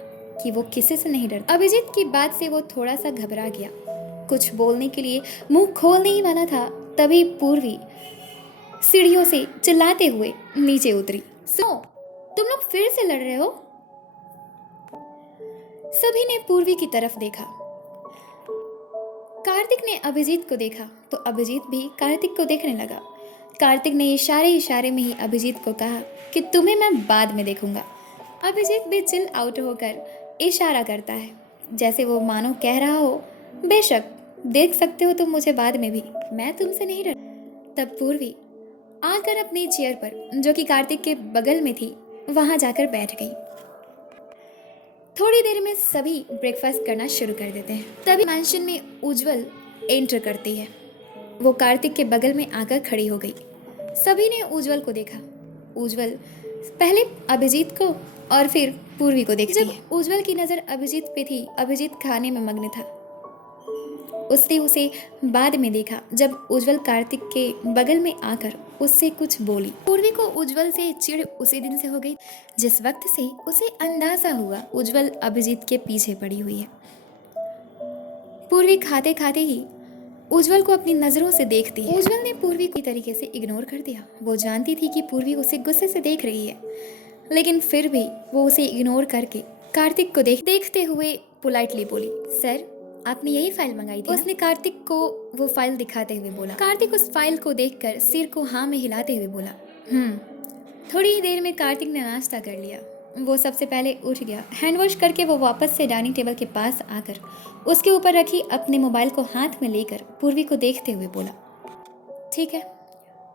कि वो किसी से नहीं डरता। अभिजीत की बात से वो थोड़ा सा घबरा गया, कुछ बोलने के लिए मुंह खोलने ही वाला था, तभी पूर्वी सीढ़ियों से चिल्लाते हुए नीचे उतरी। सो तुम लोग फिर से लड़ रहे हो? सभी ने पूर्वी की तरफ देखा। कार्तिक ने अभिजीत को देखा तो अभिजीत भी कार्तिक को देखने लगा। कार्तिक ने इशारे में ही अभिजीत को कहा कि तुम्हें मैं बाद में देखूंगा। अभिजीत भी चिल आउट होकर इशारा करता है, जैसे वो मानो कह रहा हो, बेशक देख सकते हो तुम मुझे बाद में भी, मैं तुमसे नहीं डर। तब पूर्वी आकर अपनी चेयर पर, जो कि कार्तिक के बगल में थी, वहां जाकर बैठ गई। थोड़ी देर में सभी ब्रेकफास्ट करना शुरू कर देते हैं। तभी मैंशन में उज्जवल एंटर करती है। वो कार्तिक के बगल में आकर खड़ी हो गई। सभी ने उज्जवल को देखा। उज्जवल पहले अभिजीत को और फिर पूर्वी को देखती है। उज्जवल की नज़र अभिजीत पे थी, अभिजीत खाने में मग्न था। उसने उसे बाद में देखा जब उज्जवल कार्तिक के बगल में आकर उससे कुछ बोली। पूर्वी को उज्जवल से चिढ़ उसी दिन से हो गई जिस वक्त से उसे अंदाजा हुआ उज्जवल अभिजीत के पीछे पड़ी हुई है। पूर्वी खाते खाते ही उज्जवल को अपनी नजरों से देखती है। उज्जवल ने पूर्वी को तरीके से इग्नोर कर दिया। वो जानती थी कि पूर्वी उसे गुस्से से देख रही है, लेकिन फिर भी वो उसे इग्नोर करके कार्तिक को देखते हुए पोलाइटली बोली, सर आपने यही फाइल मंगाई थी? उसने कार्तिक को वो फाइल दिखाते हुए बोला। कार्तिक उस फाइल को देखकर सिर को हाँ में हिलाते हुए बोला, थोड़ी ही देर में कार्तिक ने नाश्ता कर लिया। वो सबसे पहले उठ गया। हैंड वॉश करके वो वापस से डाइनिंग टेबल के पास आकर उसके ऊपर रखी अपने मोबाइल को हाथ में लेकर पूर्वी को देखते हुए बोला, ठीक है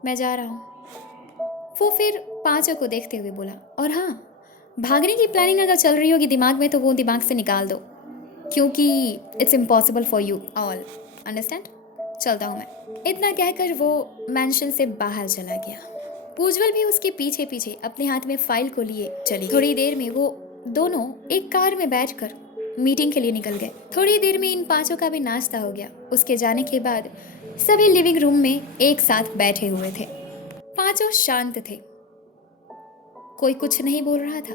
मैं जा रहा हूँ। वो फिर पांचों को देखते हुए बोला, और हाँ, भागने की प्लानिंग अगर चल रही होगी दिमाग में तो वो दिमाग से निकाल दो, क्योंकि it's impossible for you all, understand? चलता हूँ मैं। इतना कहकर वो मैंशन से बाहर चला गया। उज्जवल भी उसके पीछे पीछे अपने हाथ में फाइल को लिए चली। थोड़ी देर में वो दोनों एक कार में बैठकर मीटिंग के लिए निकल गए। थोड़ी देर में इन पांचों का भी नाश्ता हो गया। उसके जाने के बाद सभी लिविंग रूम में एक साथ बैठे हुए थे। पांचों शांत थे, कोई कुछ नहीं बोल रहा था।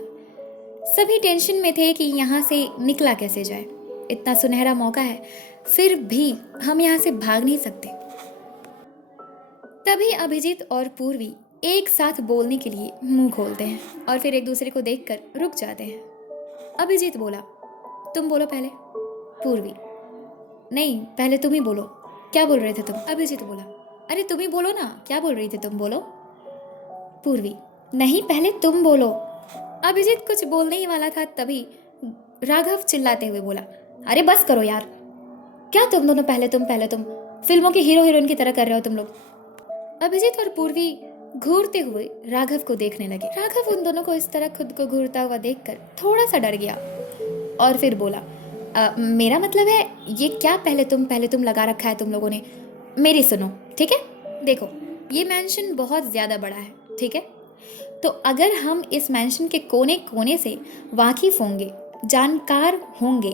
सभी टेंशन में थे कि यहाँ से निकला कैसे जाए। इतना सुनहरा मौका है, फिर भी हम यहाँ से भाग नहीं सकते। तभी अभिजीत और पूर्वी एक साथ बोलने के लिए मुंह खोलते हैं और फिर एक दूसरे को देखकर रुक जाते हैं। अभिजीत बोला, तुम बोलो पहले। पूर्वी, नहीं पहले तुम ही बोलो, क्या बोल रहे थे तुम? अभिजीत बोला, अरे तुम ही बोलो ना, क्या बोल रही थी तुम, बोलो। पूर्वी, नहीं पहले तुम बोलो। अभिजीत कुछ बोलने ही वाला था तभी राघव चिल्लाते हुए बोला, अरे बस करो यार, क्या तुम दोनों पहले तुम फिल्मों के हीरो हीरोइन की तरह कर रहे हो तुम लोग। अभिजीत और पूर्वी घूरते हुए राघव को देखने लगे। राघव उन दोनों को इस तरह खुद को घूरता हुआ देखकर थोड़ा सा डर गया और फिर बोला, मेरा मतलब है ये क्या पहले तुम लगा रखा है तुम लोगों ने? मेरी सुनो, ठीक है? देखो ये मैंशन बहुत ज़्यादा बड़ा है, ठीक है? तो अगर हम इस मैंशन के कोने कोने से वाकिफ होंगे, जानकार होंगे,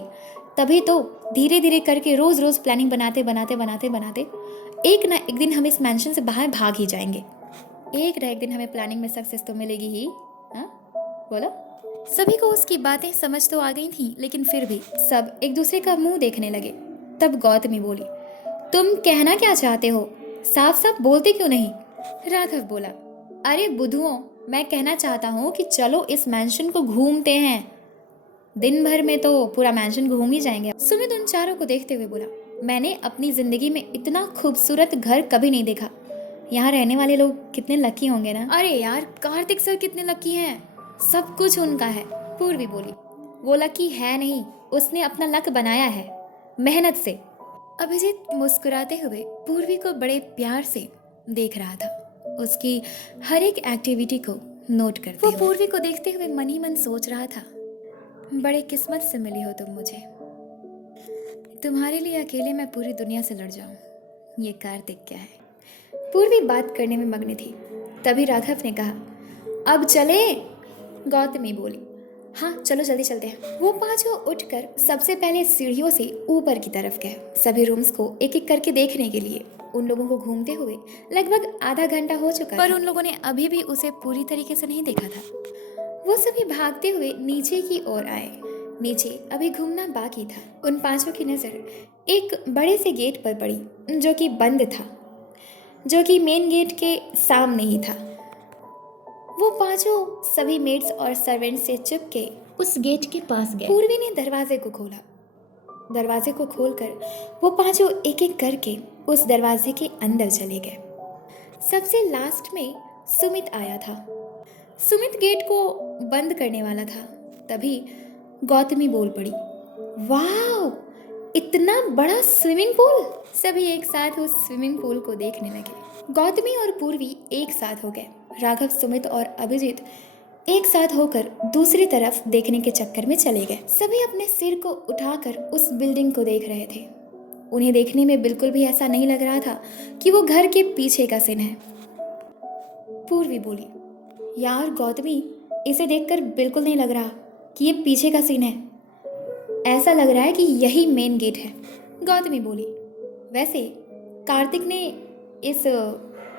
तभी तो धीरे धीरे करके रोज़ रोज़ प्लानिंग बनाते एक ना एक दिन हम इस मैंशन से बाहर भाग ही जाएंगे। एक ना एक दिन हमें प्लानिंग में सक्सेस तो मिलेगी ही, हाँ बोलो। सभी को उसकी बातें समझ तो आ गई थी, लेकिन फिर भी सब एक दूसरे का मुंह देखने लगे। तब गौतमी बोली, तुम कहना क्या चाहते हो? साफ साफ बोलते क्यों नहीं? राघव बोला, अरे बुद्धुओं, मैं कहना चाहता हूँ कि चलो इस मैंशन को घूमते हैं। दिन भर में तो पूरा मैंशन घूम ही जाएंगे। सुमित उन चारों को देखते हुए बोला, मैंने अपनी जिंदगी में इतना खूबसूरत घर कभी नहीं देखा। यहाँ रहने वाले लोग कितने लकी होंगे ना। अरे यार, कार्तिक सर कितने लकी हैं, सब कुछ उनका है। पूर्वी बोली, वो लकी है नहीं, उसने अपना लक बनाया है मेहनत से। अभिजीत मुस्कुराते हुए पूर्वी को बड़े प्यार से देख रहा था, उसकी हर एक एक्टिविटी को नोट करते हुए। पूर्वी को देखते हुए मन ही मन सोच रहा था, बड़े किस्मत से मिली हो तुम मुझे। तुम्हारे लिए अकेले मैं पूरी दुनिया से लड़ जाऊं, ये कार्तिक क्या है। पूर्वी बात करने में मग्न थी। तभी राघव ने कहा, अब चले। गौतमी बोली, हाँ चलो जल्दी चलते हैं। वो पांचों उठकर सबसे पहले सीढ़ियों से ऊपर की तरफ गए, सभी रूम्स को एक एक करके देखने के लिए। उन लोगों को घूमते हुए लगभग आधा घंटा हो चुका पर उन लोगों ने अभी भी उसे पूरी तरीके से नहीं देखा था। वो सभी भागते हुए नीचे की ओर आए। नीचे अभी घूमना बाकी था। उन पांचों की नजर एक बड़े से गेट पर पड़ी जो कि बंद था, जो कि मेन गेट के सामने ही था। वो पांचों सभी मेड्स और सर्वेंट से चुपके उस गेट के पास गए। पूर्वी ने दरवाजे को खोला। दरवाजे को खोलकर वो पांचों एक एक करके उस दरवाजे के अंदर चले गए। सबसे लास्ट में सुमित आया था। सुमित गेट को बंद करने वाला था, तभी गौतमी बोल पड़ी, वाह, इतना बड़ा स्विमिंग पूल। सभी एक साथ उस स्विमिंग पूल को देखने लगे। गौतमी और पूर्वी एक साथ हो गए। राघव, सुमित और अभिजीत एक साथ होकर दूसरी तरफ देखने के चक्कर में चले गए। सभी अपने सिर को उठाकर उस बिल्डिंग को देख रहे थे। उन्हें देखने में बिल्कुल भी ऐसा नहीं लग रहा था कि वो घर के पीछे का सीन है। पूर्वी बोली, यार गौतमी, इसे देखकर बिल्कुल नहीं लग रहा कि ये पीछे का सीन है, ऐसा लग रहा है कि यही मेन गेट है। गौतमी बोली, वैसे कार्तिक ने इस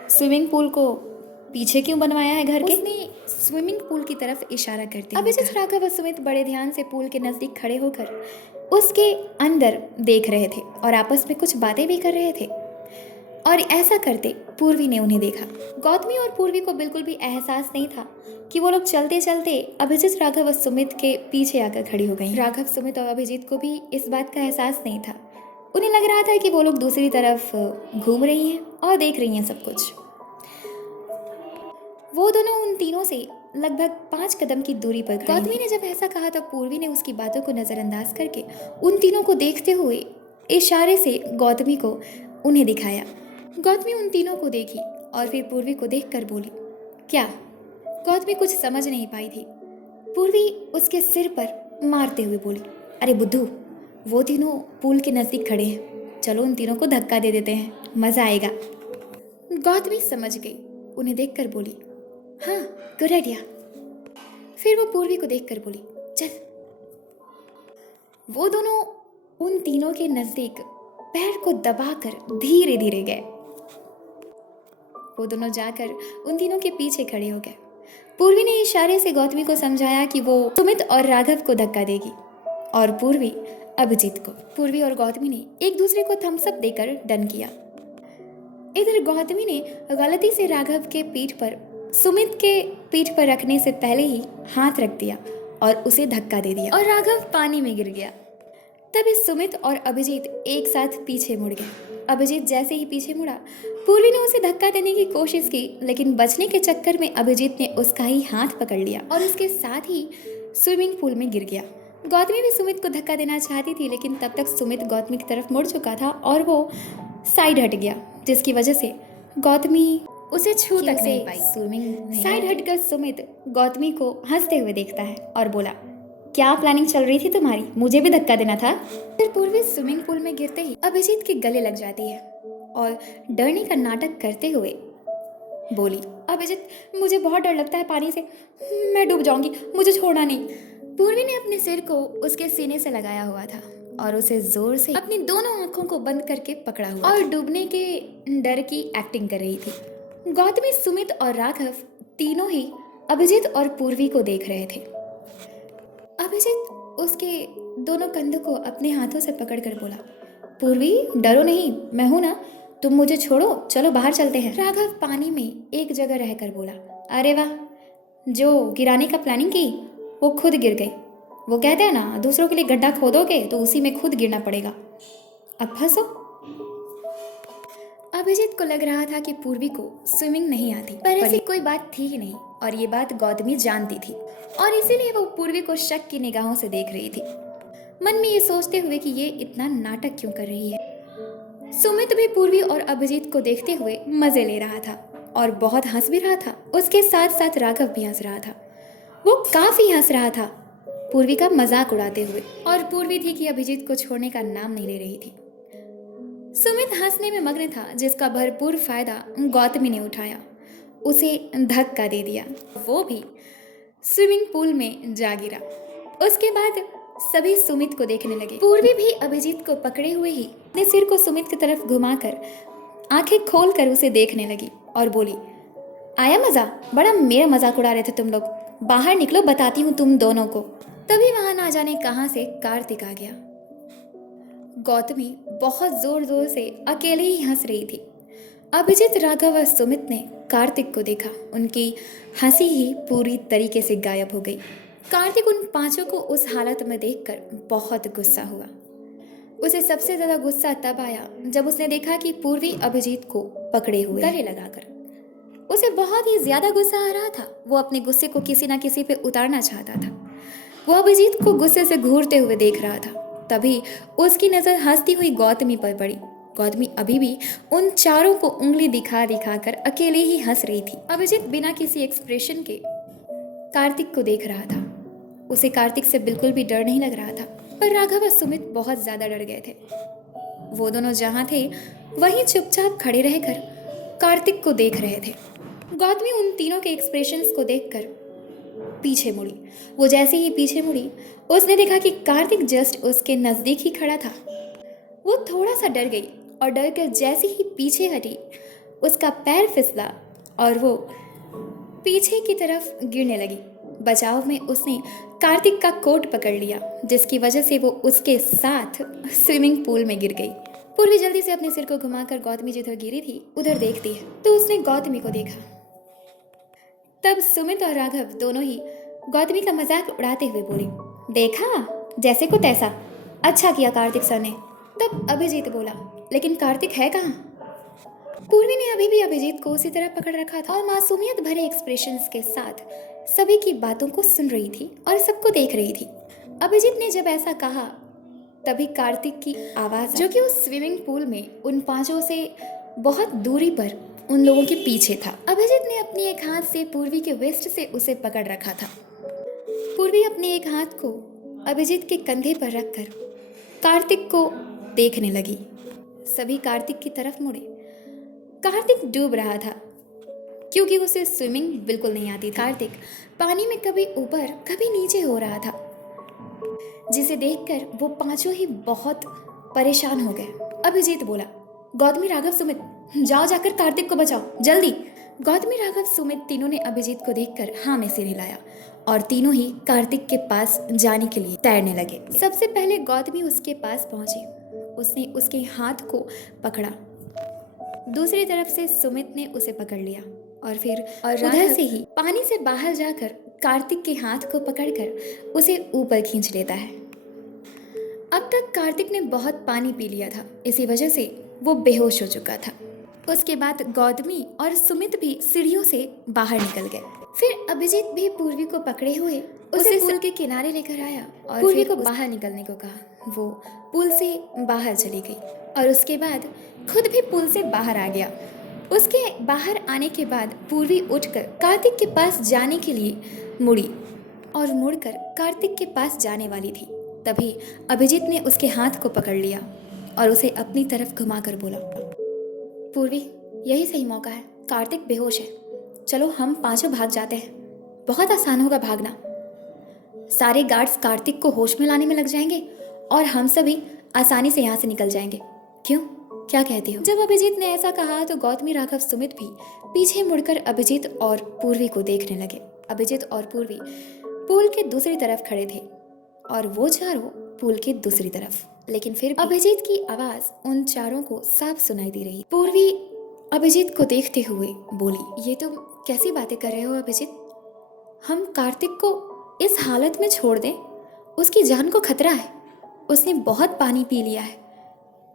स्विमिंग पूल को पीछे क्यों बनवाया है घर के? उसने स्विमिंग पूल की तरफ इशारा करते हुए अभिजीत, राघव और सुमित बड़े ध्यान से पूल के नजदीक खड़े होकर उसके अंदर देख रहे थे और आपस में कुछ बातें भी कर रहे थे। और ऐसा करते पूर्वी ने उन्हें देखा। गौतमी और पूर्वी को बिल्कुल भी एहसास नहीं था कि वो लोग चलते चलते अभिजीत, राघव और सुमित के पीछे आकर खड़ी हो गई। राघव, सुमित और अभिजीत को भी इस बात का एहसास नहीं था। उन्हें लग रहा था कि वो लोग दूसरी तरफ घूम रही हैं और देख रही हैं सब कुछ। वो दोनों उन तीनों से लगभग 5 कदम की दूरी पर खड़ी। गौतमी ने जब ऐसा कहा तो पूर्वी ने उसकी बातों को नजरअंदाज करके उन तीनों को देखते हुए इशारे से गौतमी को उन्हें दिखाया। गौतमी उन तीनों को देखी और फिर पूर्वी को देखकर बोली, क्या? गौतमी कुछ समझ नहीं पाई थी। पूर्वी उसके सिर पर मारते हुए बोली, अरे बुद्धू, वो तीनों पूल के नजदीक खड़े हैं, चलो उन तीनों को धक्का दे देते हैं, मजा आएगा। गौतमी समझ गई, उन्हें देखकर बोली, हाँ गुड आइडिया। फिर वो पूर्वी को देखकर बोली, चल। वो दोनों उन तीनों के नजदीक पैर को दबाकर धीरे धीरे गए। वो दोनों जाकर उन तीनों के पीछे खड़े हो गए। पूर्वी ने इशारे से गौतमी को समझाया कि वो सुमित और राघव को धक्का देगी और पूर्वी अभिजीत को। पूर्वी और गौतमी ने एक दूसरे को थम्स अप देकर डन किया। इधर गौतमी ने गलती से राघव के पीठ पर सुमित के पीठ पर रखने से पहले ही हाथ रख दिया और उसे धक्का दे दिया और राघव पानी में गिर गया। तभी सुमित और अभिजीत एक साथ पीछे मुड़ गए। अभिजीत जैसे ही पीछे मुड़ा, पूर्वी ने उसे धक्का देने की कोशिश की, लेकिन बचने के चक्कर में अभिजीत ने उसका ही हाथ पकड़ लिया और उसके साथ ही स्विमिंग पूल में गिर गया। गौतमी भी सुमित को धक्का देना चाहती थी, लेकिन तब तक सुमित गौतमी की तरफ मुड़ चुका था और वो साइड हट गया, जिसकी वजह से गौतमी उसे छू तक नहीं पाई। स्विमिंग साइड हटकर सुमित गौतमी को हंसते हुए देखता है और बोला, क्या प्लानिंग चल रही थी तुम्हारी? मुझे भी धक्का देना था। फिर पूर्वी स्विमिंग पूल में गिरते ही अभिजीत के गले लग जाती है और डरने का नाटक करते हुए बोली, अभिजीत, मुझे बहुत डर लगता है पानी से, मैं डूब जाऊंगी, मुझे छोड़ना नहीं। पूर्वी ने अपने सिर को उसके सीने से लगाया हुआ था और उसे जोर से अपनी दोनों आंखों को बंद करके पकड़ा हुआ और डूबने के डर की एक्टिंग कर रही थी। गौतमी, सुमित और राघव तीनों ही अभिजीत और पूर्वी को देख रहे थे। अभिजीत उसके दोनों कंधों को अपने हाथों से पकड़कर बोला, पूर्वी डरो नहीं, मैं हूं ना, तुम मुझे छोड़ो, चलो बाहर चलते हैं। राघव पानी में एक जगह रहकर बोला, अरे वाह, जो गिराने का प्लानिंग की वो खुद गिर गई। वो कहते हैं ना, दूसरों के लिए गड्ढा खोदोगे तो उसी में खुद गिरना पड़ेगा। अब फंसो। अभिजीत को लग रहा था कि पूर्वी को स्विमिंग नहीं आती, पर ऐसी कोई बात थी ही नहीं और ये बात गौतमी जानती थी और इसीलिए वो पूर्वी को शक की निगाहों से देख रही थी, मन में ये सोचते हुए कि ये इतना नाटक क्यों कर रही है। सुमित भी पूर्वी और अभिजीत को देखते हुए मजे ले रहा था और बहुत हंस भी रहा था। उसके साथ साथ राघव भी हंस रहा था, वो काफी हंस रहा था पूर्वी का मजाक उड़ाते हुए। और पूर्वी थी कि अभिजीत को छोड़ने का नाम नहीं ले रही थी। सुमित हंसने में मग्न था, जिसका भरपूर फायदा गौतमी ने उठाया, उसे धक्का दे दिया, वो भी स्विमिंग पूल में जा गिरा। उसके बाद सभी सुमित को देखने लगे। पूर्वी भी अभिजीत को पकड़े हुए ही अपने सिर को सुमित की तरफ घुमाकर आंखें खोलकर उसे देखने लगी और बोली, आया मजा? बड़ा मेरा मजाक उड़ा रहे थे तुम लोग, बाहर निकलो, बताती हूँ तुम दोनों को। तभी वहां ना जाने कहां से कार्तिक आ गया। गौतमी बहुत जोर जोर से अकेले ही हंस रही थी। अभिजीत, राघव और सुमित ने कार्तिक को देखा, उनकी हंसी ही पूरी तरीके से गायब हो गई। कार्तिक उन पांचों को उस हालत में देखकर बहुत गुस्सा हुआ। उसे सबसे ज्यादा गुस्सा तब आया जब उसने देखा कि पूर्वी अभिजीत को पकड़े हुए गले लगाकर। उसे बहुत ही ज्यादा गुस्सा आ रहा था। वो अपने गुस्से को किसी न किसी पे उतारना चाहता था। वो अभिजीत को गुस्से से घूरते हुए देख रहा था। तभी उसकी नजर हंसती हुई गौतमी पर पड़ी। गौतमी अभी भी उन चारों को उंगली दिखा दिखा कर अकेले ही हंस रही थी। अभिजीत बिना किसी एक्सप्रेशन के कार्तिक को देख रहा था। उसे कार्तिक से बिल्कुल भी डर नहीं लग रहा था, पर राघव और सुमित बहुत ज्यादा डर गए थे। वो दोनों जहां थे वहीं चुपचाप खड़े रहकर कार्तिक को देख रहे थे। गौतमी उन तीनों के एक्सप्रेशंस को देखकर पीछे मुड़ी। वो जैसे ही पीछे मुड़ी, उसने देखा कि कार्तिक जस्ट उसके नजदीक ही खड़ा था। वो थोड़ा सा डर गई और डर कर जैसे ही पीछे हटी, उसका पैर फिसला और वो पीछे की तरफ गिरने लगी। बचाव में उसने कार्तिक का कोट पकड़ लिया, जिसकी वजह से वो उसके साथ स्विमिंग पूल में गिर गई। पूर्वी जल्दी से अपने सिर को घुमाकर गौतमी जिधर गिरी थी उधर देखती है, तो उसने गौतमी को देखा। तब सुमित और राघव दोनों ही गौतमी का मजाक उड़ाते हुए बोले, देखा, जैसे को तैसा, अच्छा किया कार्तिक सर ने। तब अभिजीत बोला, लेकिन कार्तिक है कहाँ? पूर्वी ने अभी भी अभिजीत को उसी तरह पकड़ रखा था और मासूमियत भरे एक्सप्रेशंस के साथ सभी की बातों को सुन रही थी और सबको देख रही थी। अभिजीत ने जब ऐसा कहा, तभी कार्तिक की आवाज, जो कि उस स्विमिंग पूल में उन पांचों से बहुत दूरी पर उन लोगों के पीछे था। अभिजीत ने अपनी एक हाथ से पूर्वी के वेस्ट से उसे पकड़ रखा था। पूर्वी अपने एक हाथ को अभिजीत के कंधे पर रखकर कार्तिक को देखने लगी। सभी कार्तिक की तरफ मुड़े। कार्तिक डूब रहा था क्योंकि उसे स्विमिंग बिल्कुल नहीं आती थी। कार्तिक पानी में कभी ऊपर कभी नीचे हो रहा था, जिसे देखकर वो पांचों ही बहुत परेशान हो गए। अभिजीत बोला, गौतमी, राघव, सुमित, जाओ जाकर कार्तिक को बचाओ, जल्दी। गौतमी, राघव, सुमित तीनों ने अभिजीत को देखकर हाँ में सिर हिलाया और तीनों ही कार्तिक के पास जाने के लिए तैरने लगे। सबसे पहले गौतमी उसके पास पहुंची। उसने उसके हाथ को पकड़ा। दूसरी तरफ से सुमित ने उसे पकड़ लिया और फिर उधर से ही पानी से बाहर जाकर कार्तिक के हाथ को पकड़कर उसे ऊपर खींच लेता है। अब तक कार्तिक ने बहुत पानी पी लिया था, इसी वजह से वो बेहोश हो चुका था। उसके बाद गौतमी और सुमित भी सीढ़ियों से बाहर निकल गए। फिर अभिजीत भी पूर्वी को पकड़े हुए उसे पुल के किनारे लेकर आया और पूर्वी को बाहर निकलने को कहा। वो पुल से बाहर चली गई और उसके बाद खुद भी पुल से बाहर आ गया। उसके बाहर आने के बाद पूर्वी उठकर कार्तिक के पास जाने के लिए मुड़ी और मुड़कर कार्तिक के पास जाने वाली थी। तभी अभिजीत ने उसके हाथ को पकड़ लिया और उसे अपनी तरफ घुमाकर बोला, पूर्वी, यही सही मौका है, कार्तिक बेहोश है, चलो हम पांचों भाग जाते हैं, बहुत आसान होगा भागना। सारे गार्ड्स कार्तिक को होश में लाने में लग जाएंगे और हम सभी आसानी से यहाँ से निकल जाएंगे। क्यों, क्या कहती हो? जब अभिजीत ने ऐसा कहा तो गौतमी, राघव, सुमित भी पीछे मुड़कर अभिजीत और पूर्वी को देखने लगे। अभिजीत और पूर्वी पुल के दूसरी तरफ खड़े थे और वो चारों पुल के दूसरी तरफ। लेकिन फिर भी अभिजीत की आवाज उन चारों को साफ सुनाई दे रही। पूर्वी अभिजीत को देखते हुए बोली, ये तुम कैसी बातें कर रहे हो अभिजीत? हम कार्तिक को इस हालत में छोड़ दें? उसकी जान को खतरा है। उसने बहुत पानी पी लिया है,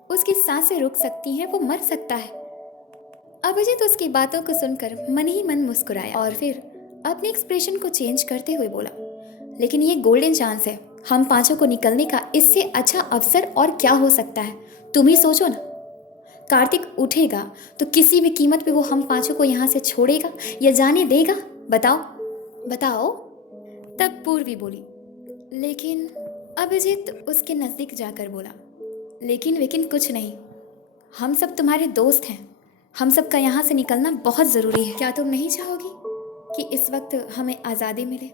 उसकी सांसें रुक सकती हैं, वो मर सकता है। अभिजीत उसकी बातों को सुनकर मन ही मन मुस्कुराया और फिर अपने एक्सप्रेशन को चेंज करते हुए बोला, लेकिन ये गोल्डन चांस है हम पांचों को निकलने का। इससे अच्छा अवसर और क्या हो सकता है? तुम ही सोचो ना। कार्तिक उठेगा तो किसी भी कीमत पे वो हम पांचों को यहाँ से छोड़ेगा या जाने देगा? बताओ बताओ। तब पूर्वी बोली, लेकिन अभिजीत उसके नज़दीक जाकर बोला, लेकिन कुछ नहीं, हम सब तुम्हारे दोस्त हैं। हम सब का यहाँ से निकलना बहुत ज़रूरी है। क्या तुम नहीं चाहोगी कि इस वक्त हमें आज़ादी मिले?